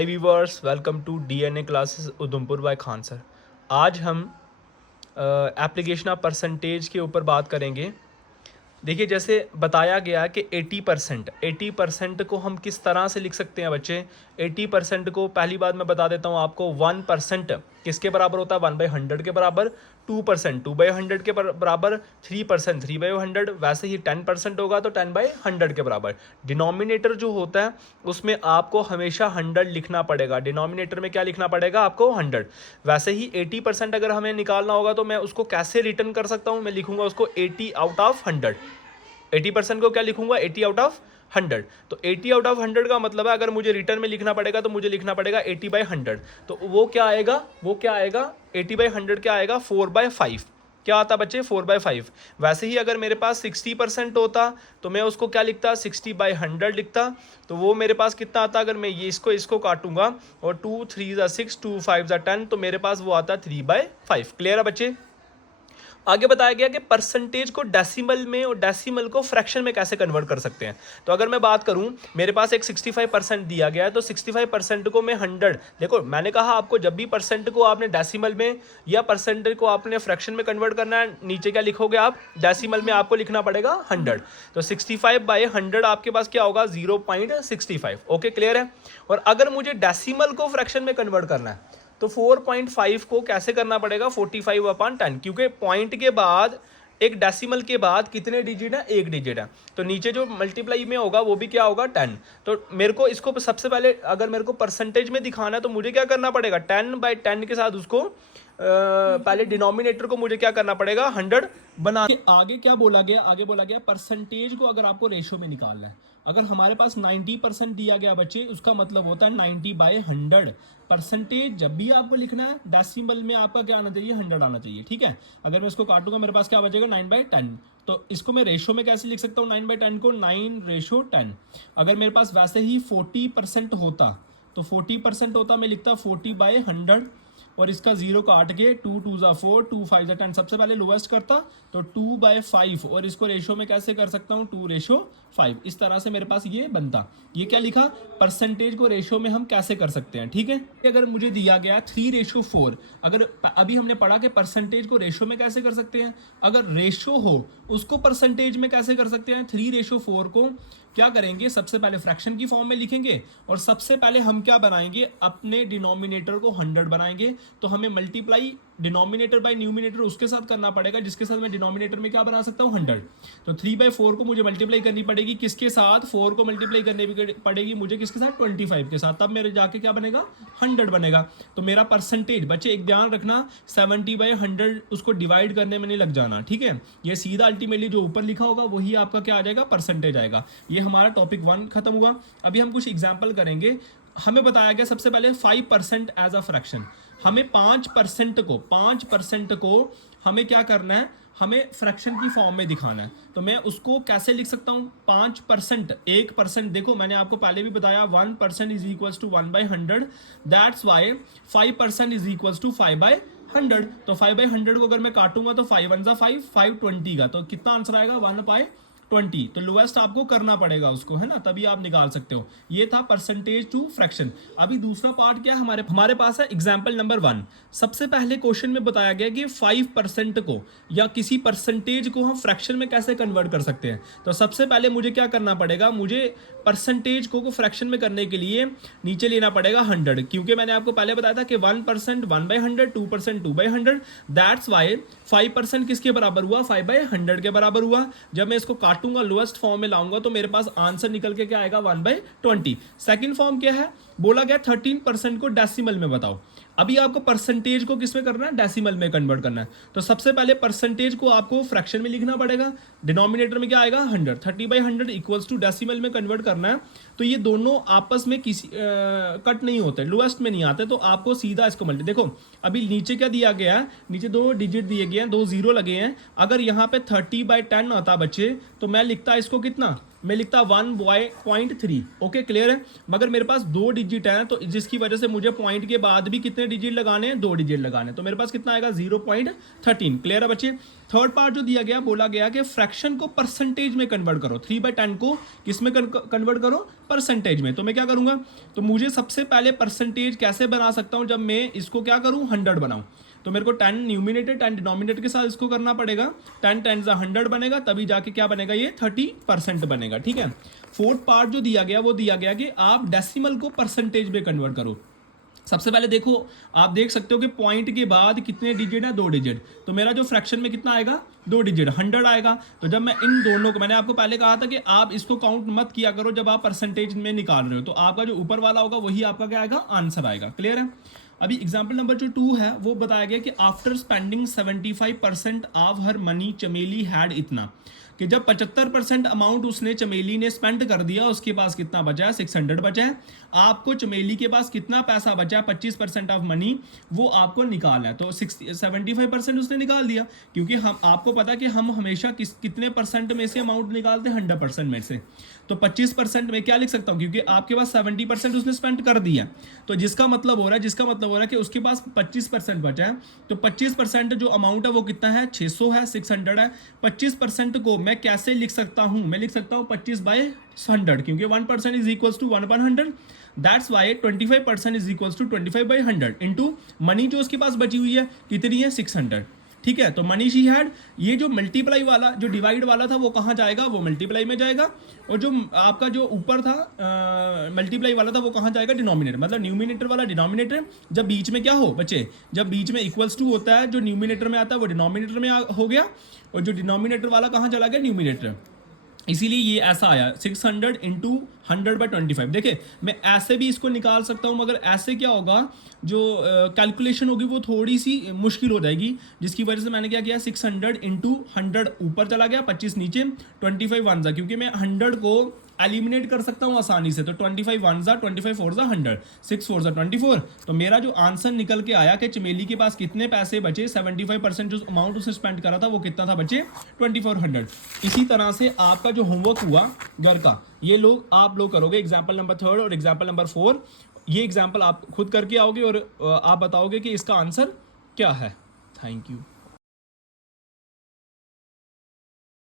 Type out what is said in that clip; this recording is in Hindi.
Hi viewers, welcome to DNA classes Udhampur by Khan sir. आज हम एप्लीकेशन ऑफ परसेंटेज के ऊपर बात करेंगे। देखिए, जैसे बताया गया कि 80% को हम किस तरह से लिख सकते हैं बच्चे। 80% को पहली बात मैं बता देता हूँ आपको। 1% किसके बराबर होता है? 1/100 के बराबर। 2% 2/100 के बराबर। 3% 3/100। वैसे ही 10% होगा तो 10/100 के बराबर। डिनोमिनेटर जो होता है उसमें आपको हमेशा 100 लिखना पड़ेगा। डिनोमिनेटर में क्या लिखना पड़ेगा आपको? 100। वैसे ही 80% अगर हमें निकालना होगा तो मैं उसको कैसे रिटर्न कर सकता हूँ? मैं लिखूंगा उसको 80 आउट ऑफ 100। 80% को क्या लिखूंगा? 80 आउट ऑफ 100। तो 80 आउट ऑफ 100 का मतलब है अगर मुझे रिटर्न में लिखना पड़ेगा तो मुझे लिखना पड़ेगा 80/100। तो वो क्या आएगा? 80/100 क्या आएगा? 4/5। क्या आता बच्चे? 4/5। वैसे ही अगर मेरे पास 60% होता तो मैं उसको क्या लिखता? 60/100 लिखता। तो वो मेरे पास कितना आता? अगर मैं ये इसको काटूंगा और 2 3 6 2 5 10 तो मेरे पास वो आता 3/5। क्लियर है बच्चे? आगे बताया गया कि परसेंटेज को डेसिमल में और डेसिमल को फ्रैक्शन में कैसे कन्वर्ट कर सकते हैं। तो अगर मैं बात करूं, मेरे पास एक 65% दिया गया है तो 65% को मैं 100, देखो मैंने कहा आपको जब भी परसेंट को आपने डेसिमल में या परसेंटेज को आपने फ्रैक्शन में कन्वर्ट करना है, नीचे क्या लिखोगे आप? डेसिमल में आपको लिखना पड़ेगा 100। तो 65/100 आपके पास क्या होगा? 0.65। ओके, क्लियर है। और अगर मुझे डेसिमल को फ्रैक्शन में कन्वर्ट करना है तो 4.5 को कैसे करना पड़ेगा? 45/10, क्योंकि पॉइंट के बाद एक डेसिमल के बाद कितने डिजिट है? एक डिजिट है। तो नीचे जो मल्टीप्लाई में होगा वो भी क्या होगा? 10। तो मेरे को इसको सबसे पहले अगर मेरे को परसेंटेज में दिखाना है तो मुझे क्या करना पड़ेगा? 10/10 के साथ उसको पहले डिनोमिनेटर को मुझे क्या करना पड़ेगा? 100 बना। आगे क्या बोला गया? आगे बोला गया परसेंटेज को अगर आपको रेशो में निकालना है, अगर हमारे पास 90% दिया गया बच्चे, उसका मतलब होता है 90/100। परसेंटेज जब भी आपको लिखना है डेसिमल में आपका क्या आना चाहिए? 100 आना चाहिए। ठीक है। अगर मैं इसको काटूंगा मेरे पास क्या बचेगा? 9/10। तो इसको मैं रेशो में कैसे लिख सकता हूँ? 9/10 को 9:10। अगर मेरे पास वैसे ही 40% होता तो 40% होता, मैं लिखता 40/100 और इसका जीरो काट के 2 2 ज़ा 4 2 5 ज़ा 10। सबसे पहले लोएस्ट करता तो 2/5 और इसको रेशो में कैसे कर सकता हूँ? 2:5। इस तरह से मेरे पास ये बनता। ये क्या लिखा? परसेंटेज को रेशो में हम कैसे कर सकते हैं। ठीक है। अगर मुझे दिया गया 3:4, अगर अभी हमने पढ़ा कि परसेंटेज को रेशो में कैसे कर सकते हैं, अगर रेशो हो उसको परसेंटेज में कैसे कर सकते हैं? 3:4 को क्या करेंगे? सबसे पहले फ्रैक्शन की फॉर्म में लिखेंगे और सबसे पहले हम क्या बनाएंगे? अपने डिनोमिनेटर को 100 बनाएंगे। तो हमें मल्टीप्लाई डिनोमिनेटर बाय न्यूमिनेटर उसके साथ करना पड़ेगा जिसके साथ मैं डिनोमिनेटर में क्या बना सकता हूँ? 100। तो 3/4 को मुझे मल्टीप्लाई करनी पड़ेगी किसके साथ? 4 को मल्टीप्लाई करनी पड़ेगी मुझे किसके साथ? 25 के साथ। तब मेरे जाके क्या बनेगा? 100 बनेगा। तो मेरा परसेंटेज बच्चे एक ध्यान रखना, 70/100 उसको डिवाइड करने में नहीं लग जाना। ठीक है। ये सीधा अल्टीमेटली जो ऊपर लिखा होगा वही आपका क्या आ जाएगा? परसेंटेज आएगा। ये हमारा टॉपिक 1 खत्म हुआ। अभी हम कुछ एग्जाम्पल करेंगे। हमें बताया गया सबसे पहले 5% एज अ फ्रैक्शन। हमें 5% को हमें क्या करना है? हमें फ्रैक्शन की फॉर्म में दिखाना है। तो मैं उसको कैसे लिख सकता हूं? 5%, 1%। देखो मैंने आपको पहले भी बताया 1% is equal to 1/100। That's why 5% is equal to 5/100। तो 5/100 को अगर मैं काटूंगा तो 5 1 5 520 का, तो कितना आंसर आएगा? 1/20। तो लोएस्ट आपको करना पड़ेगा उसको, है ना, तभी आप निकाल सकते हो। ये था परसेंटेज टू फ्रैक्शन। अभी दूसरा पार्ट क्या है हमारे पास है? Example number 1। सबसे पहले क्वेश्चन में बताया गया कि 5% को या किसी परसेंटेज को हम फ्रैक्शन में कैसे कन्वर्ट कर सकते हैं। तो सबसे पहले मुझे क्या करना पड़ेगा? मुझे परसेंटेज को फ्रैक्शन में करने के लिए नीचे लेना पड़ेगा 100, क्योंकि मैंने आपको पहले बताया था कि 1% 1/100, 2% 2/100। दैट्स वाई 5% किसके बराबर हुआ? 5/100 के बराबर हुआ। जब मैं इसको काटूंगा, लोएस्ट फॉर्म में लाऊंगा तो मेरे पास आंसर निकल के क्या आएगा? 1/20। सेकंड फॉर्म क्या है? बोला गया 13% को डेसिमल में बताओ। अभी आपको परसेंटेज को किसमें करना है? डेसिमल में कन्वर्ट करना है। तो सबसे पहले परसेंटेज को आपको फ्रैक्शन में लिखना पड़ेगा। डिनोमिनेटर में क्या आएगा? 100। 30/100 इक्वल्स टू डेसिमल में कन्वर्ट करना है। तो ये दोनों आपस में किसी कट नहीं होते, लोएस्ट में नहीं आते। तो आपको सीधा इसको मल्टी, देखो अभी नीचे क्या दिया गया है? नीचे 2 डिजिट दिए गए हैं, 2 जीरो लगे हैं। अगर यहाँ पे 30/10 आता बच्चे तो मैं लिखता इसको कितना? मैं लिखता 1/.3। ओके क्लियर है। मगर मेरे पास 2 डिजिट हैं, तो जिसकी वजह से मुझे पॉइंट के बाद भी कितने डिजिट लगाने हैं, 2 डिजिट लगाने, तो मेरे पास कितना आएगा 0.13। क्लियर है बच्चे। थर्ड पार्ट जो दिया गया, बोला गया कि फ्रैक्शन को परसेंटेज में कन्वर्ट करो। 3/10 को किस में कन्वर्ट करो, परसेंटेज में। तो मैं क्या करूंगा, तो मुझे सबसे पहले परसेंटेज कैसे बना सकता हूं, जब मैं इसको क्या करूं 100 बनाऊं, तो मेरे को 10 न्यूमिनेटर 10 डिनोमिनेटर के साथ इसको करना पड़ेगा। 10 10 100 बनेगा, तभी जाके क्या बनेगा, ये 30% बनेगा। ठीक है। फोर्थ पार्ट जो दिया गया, वो दिया गया कि आप डेसिमल को परसेंटेज में कन्वर्ट करो। सबसे पहले देखो, आप देख सकते हो कि पॉइंट के बाद कितने डिजिट है, 2 डिजिट। तो मेरा जो फ्रैक्शन में कितना आएगा, 2 डिजिट, 100 आएगा। तो जब मैं इन दोनों को, मैंने आपको पहले कहा था कि आप इसको काउंट मत किया करो जब आप परसेंटेज में निकाल रहे हो, तो आपका जो ऊपर वाला होगा वही आपका क्या आएगा, आंसर आएगा। क्लियर है। अभी एग्जाम्पल नंबर जो 2 है, वो बताया गया कि after spending 75% of her money चमेली हैड इतना, कि जब 75% अमाउंट उसने चमेली ने स्पेंड कर दिया, उसके पास कितना बचा है, 600 बचा है। आपको चमेली के पास कितना पैसा बचा है, 25% ऑफ मनी, वो आपको निकालना है। तो 75% उसने निकाल दिया, क्योंकि हम, आपको पता है कि हम हमेशा कितने परसेंट में से अमाउंट निकालते हैं, 100% में से। तो 25% में क्या लिख सकता हूँ, क्योंकि आपके पास 70% उसने स्पेंड कर दिया, तो जिसका मतलब हो रहा है कि उसके पास 25% बचा है। तो 25% जो अमाउंट है वो कितना है, 600 है, 600 है। 25% को मैं कैसे लिख सकता हूं, मैं लिख सकता हूं 25/100, क्योंकि 1% is equals to 1/100। That's why 25% is equals to 25/100 into money जो उसके पास बची हुई है कितनी है, 600। ठीक है। तो मनी शी हैड, ये जो मल्टीप्लाई वाला, जो डिवाइड वाला था, वो कहाँ जाएगा, वो मल्टीप्लाई में जाएगा। और जो आपका जो ऊपर था मल्टीप्लाई वाला था, वो कहाँ जाएगा, डिनोमिनेटर, मतलब न्यूमिनेटर वाला डिनोमिनेटर। जब बीच में क्या हो बच्चे, जब बीच में इक्वल्स टू होता है, जो न्यूमिनेटर में आता है वो डिनोमिनेटर में हो गया, और जो डिनोमिनेटर वाला कहाँ चला गया, न्यूमिनेटर। इसीलिए ये ऐसा आया 600 इंटू 100/25। देखिए मैं ऐसे भी इसको निकाल सकता हूँ, मगर ऐसे क्या होगा, जो कैलकुलेशन होगी वो थोड़ी सी मुश्किल हो जाएगी, जिसकी वजह से मैंने क्या किया, 600 इंटू 100 ऊपर चला गया, 25 नीचे, 25 वन जा, क्योंकि मैं 100 को एलिमिनेट कर सकता हूँ आसानी से। तो 25 वन जा, 25 फोर जा 100, 6 फोर जा 24। तो मेरा जो आंसर निकल के आया कि चमेली के पास कितने पैसे बचे, 75% जो अमाउंट उसने स्पेंड करा था वो कितना था बचे, 2400। इसी तरह से आपका जो होमवर्क हुआ घर का, ये आप लोग करोगे एग्जाम्पल नंबर 3 और एग्जाम्पल नंबर 4। ये एग्जाम्पल आप खुद करके आओगे और आप बताओगे कि इसका आंसर क्या है। Thank you.